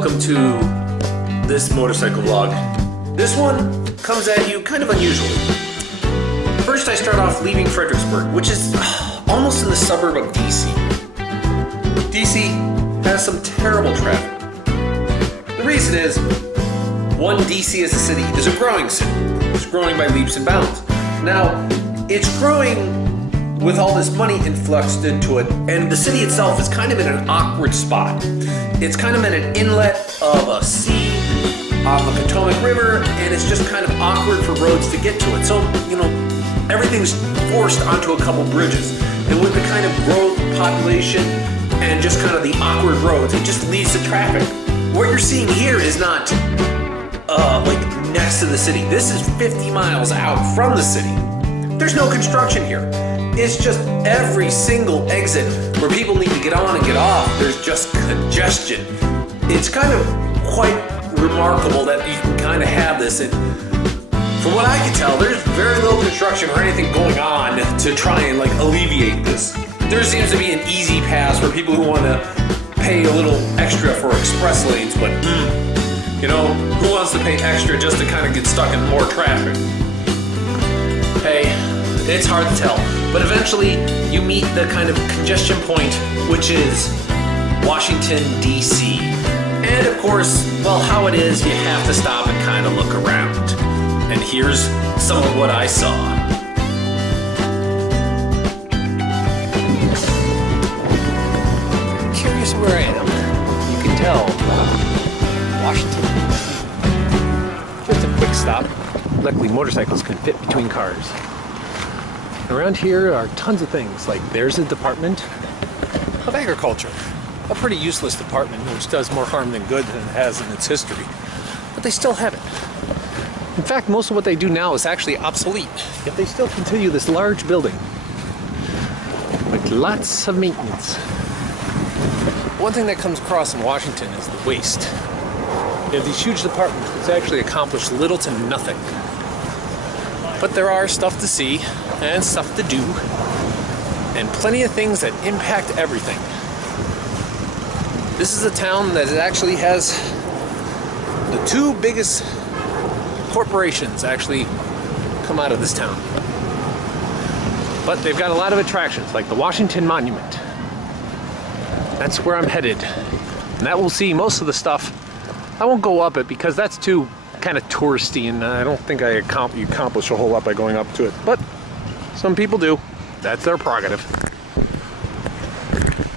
welcome to this motorcycle vlog. This one comes at you kind of unusually. First I start off leaving Fredricksburg, which is almost in the suburb of DC. DC has some terrible traffic. The reason is, one, DC as a city is a growing city. It's growing by leaps and bounds. Now, it's growing with all this money influxed into it, and the city itself is kind of in an awkward spot. It's kind of in an inlet of a sea on the Potomac River, and it's just kind of awkward for roads to get to it. So, you know, everything's forced onto a couple bridges. And with the kind of growth, population, and just kind of the awkward roads, it just leads to traffic. What you're seeing here is not like next to the city. This is 50 miles out from the city. There's no construction here. It's just every single exit where people need to get on and get off, there's just congestion. It's kind of quite remarkable that you can kind of have this. And from what I can tell, there's very little construction or anything going on to try and like alleviate this. There seems to be an easy pass for people who want to pay a little extra for express lanes, but you know, who wants to pay extra just to kind of get stuck in more traffic? Hey, it's hard to tell, but eventually you meet the kind of congestion point, which is Washington, D.C. And of course, well, how it is, you have to stop and kind of look around. And here's some of what I saw. I'm curious where I am. You can tell, Washington. Just a quick stop. Luckily, motorcycles can fit between cars. Around here are tons of things, like there's a Department of Agriculture. A pretty useless department which does more harm than good than it has in its history. But they still have it. In fact, most of what they do now is actually obsolete, yet they still continue this large building with lots of maintenance. One thing that comes across in Washington is the waste. They have these huge departments which actually accomplish little to nothing. But there are stuff to see and stuff to do, and plenty of things that impact everything. This is a town that actually has the two biggest corporations actually come out of this town. But they've got a lot of attractions, like the Washington Monument. That's where I'm headed. And that will see most of the stuff. I won't go up it because that's too kind of touristy, and I don't think you accomplish a whole lot by going up to it. But some people do. That's their prerogative.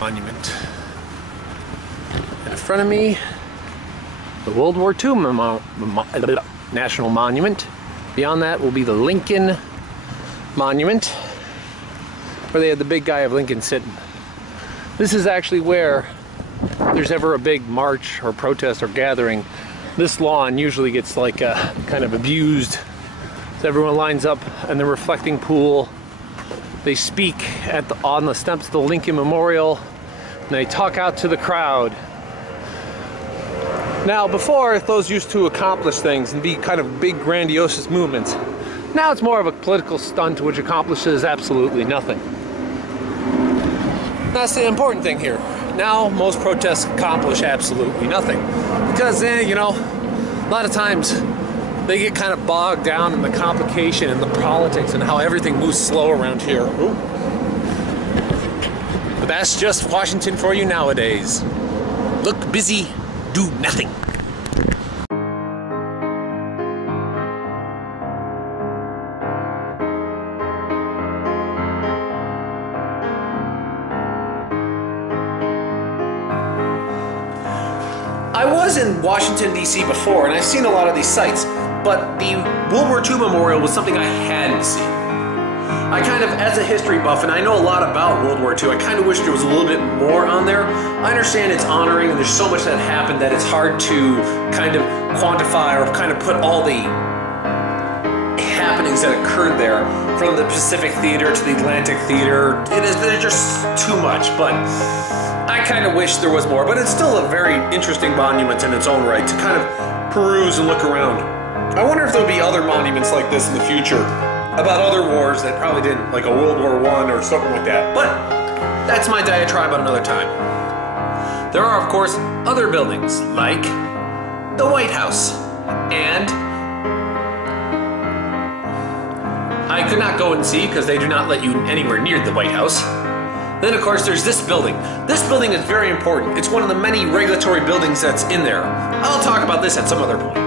Monument. And in front of me, the World War II National Monument. Beyond that will be the Lincoln Monument, where they had the big guy of Lincoln sitting. This is actually where there's ever a big march or protest or gathering. This lawn usually gets like kind of abused. So everyone lines up in the reflecting pool. They speak on the steps of the Lincoln Memorial, and they talk out to the crowd. Now, before, those used to accomplish things and be kind of big, grandiose movements. Now it's more of a political stunt which accomplishes absolutely nothing. That's the important thing here. Now, most protests accomplish absolutely nothing. Because, you know, a lot of times they get kind of bogged down in the complication and the politics and how everything moves slow around here. Ooh. But that's just Washington for you nowadays. Look busy, do nothing. I was in Washington, D.C. before, and I've seen a lot of these sites, but the World War II Memorial was something I hadn't seen. I kind of, as a history buff, and I know a lot about World War II, I kind of wish there was a little bit more on there. I understand it's honoring, and there's so much that happened that it's hard to kind of quantify or kind of put all the happenings that occurred there, from the Pacific Theater to the Atlantic Theater. There's just too much, but I kind of wish there was more, but it's still a very interesting monument in its own right to kind of peruse and look around. I wonder if there'll be other monuments like this in the future about other wars that probably didn't, like a World War I or something like that. But that's my diatribe on another time. There are, of course, other buildings like the White House, and I could not go and see because they do not let you anywhere near the White House. Then, of course, there's this building. This building is very important. It's one of the many regulatory buildings that's in there. I'll talk about this at some other point.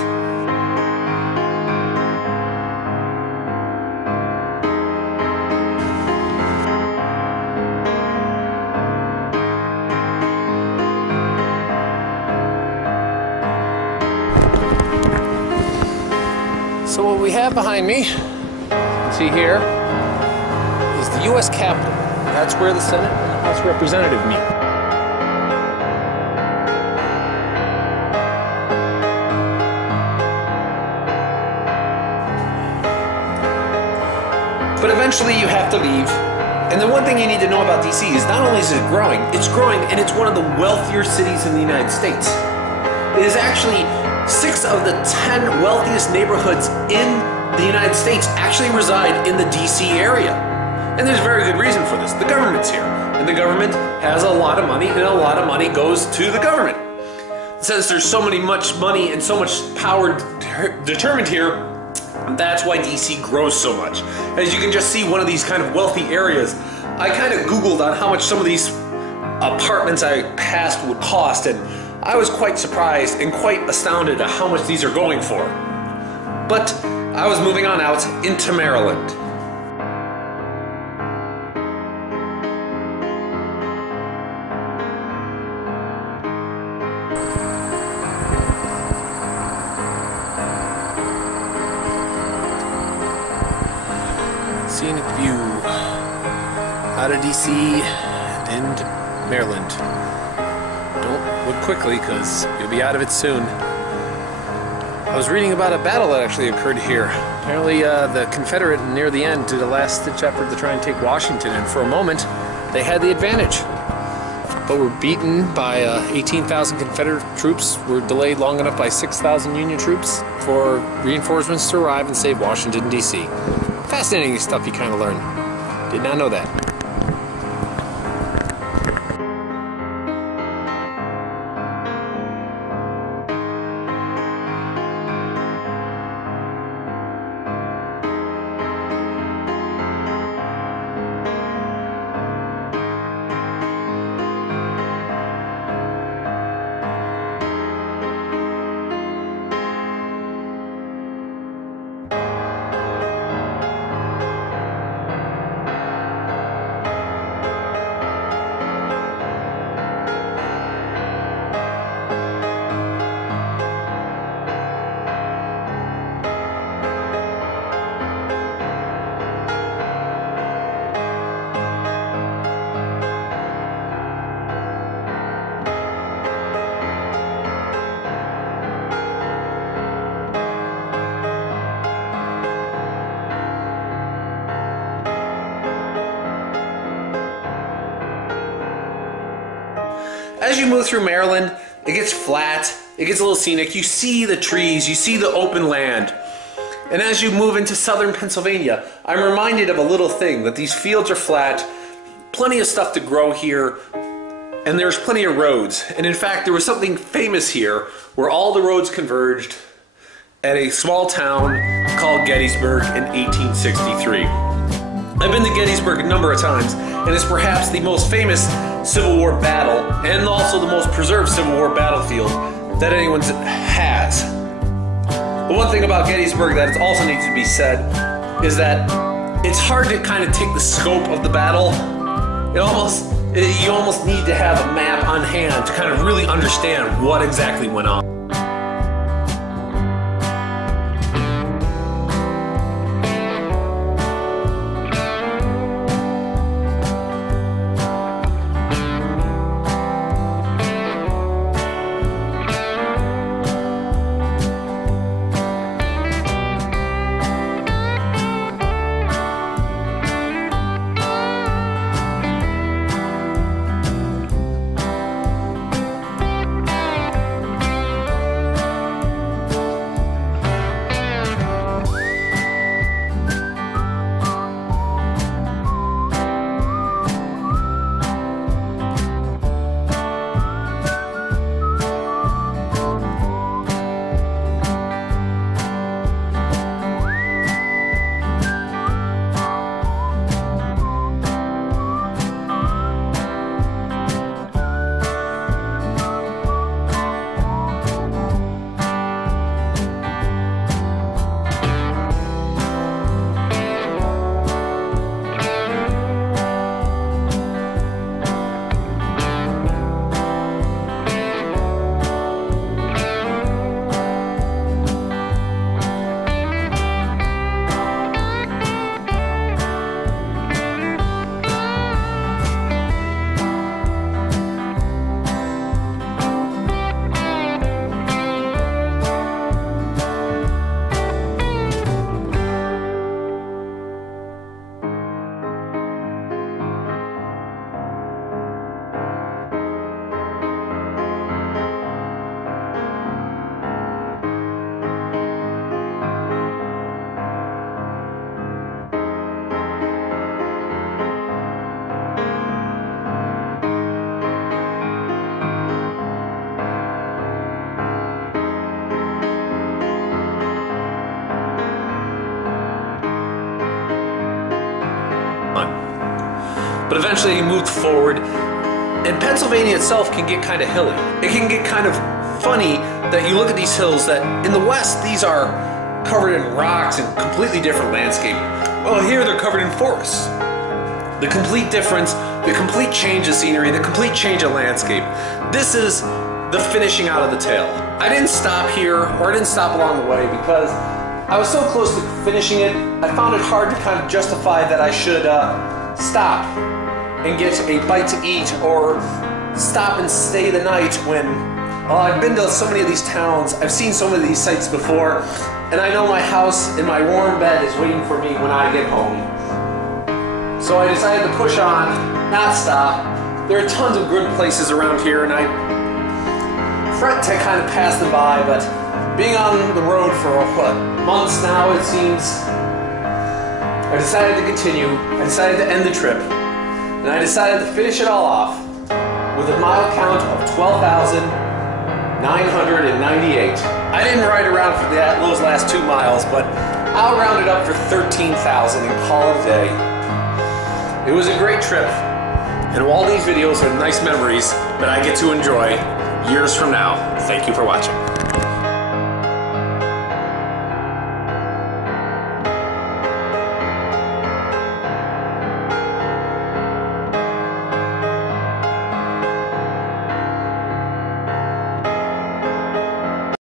So what we have behind me, see here, is the U.S. Capitol. That's where the Senate and the House of Representatives meet. But eventually you have to leave. And the one thing you need to know about DC is not only is it growing, and it's one of the wealthier cities in the United States. It is actually 6 of the 10 wealthiest neighborhoods in the United States actually reside in the DC area. And there's very good reason for this. The government's here. And the government has a lot of money, and a lot of money goes to the government. Since there's so much money and so much power determined here, that's why DC grows so much. As you can just see, one of these kind of wealthy areas, I kind of Googled on how much some of these apartments I passed would cost, and I was quite surprised and quite astounded at how much these are going for. But I was moving on out into Maryland. Scenic view out of DC and into Maryland. Don't look quickly because you'll be out of it soon. I was reading about a battle that actually occurred here. Apparently the Confederate near the end did a last-ditch effort to try and take Washington, and for a moment they had the advantage. But were beaten by 18,000 Confederate troops, were delayed long enough by 6,000 Union troops for reinforcements to arrive and save Washington, D.C. Fascinating stuff you kind of learn. Did not know that. As you move through Maryland, it gets flat, it gets a little scenic. You see the trees, you see the open land. And as you move into southern Pennsylvania, I'm reminded of a little thing, that these fields are flat, plenty of stuff to grow here, and there's plenty of roads. And in fact, there was something famous here where all the roads converged at a small town called Gettysburg in 1863. I've been to Gettysburg a number of times, and it's perhaps the most famous Civil War battle, and also the most preserved Civil War battlefield that anyone has. The one thing about Gettysburg that also needs to be said is that it's hard to kind of take the scope of the battle. You almost need to have a map on hand to kind of really understand what exactly went on. but eventually he moved forward. And Pennsylvania itself can get kind of hilly. It can get kind of funny that you look at these hills that in the West, these are covered in rocks and completely different landscape. Well, here they're covered in forests. The complete difference, the complete change of scenery, the complete change of landscape. This is the finishing out of the tale. I didn't stop here, or I didn't stop along the way because I was so close to finishing it, I found it hard to kind of justify that I should stop and get a bite to eat or stop and stay the night when I've been to so many of these towns, I've seen so many of these sites before, and I know my house in my warm bed is waiting for me when I get home. So I decided to push on, not stop. There are tons of good places around here, and I fret to kind of pass them by, but being on the road for months now, it seems, I decided to continue. I decided to end the trip, and I decided to finish it all off with a mile count of 12,998. I didn't ride around for those last 2 miles, but I'll round it up for 13,000 and call it a day. It was a great trip, and all these videos are nice memories that I get to enjoy years from now. Thank you for watching.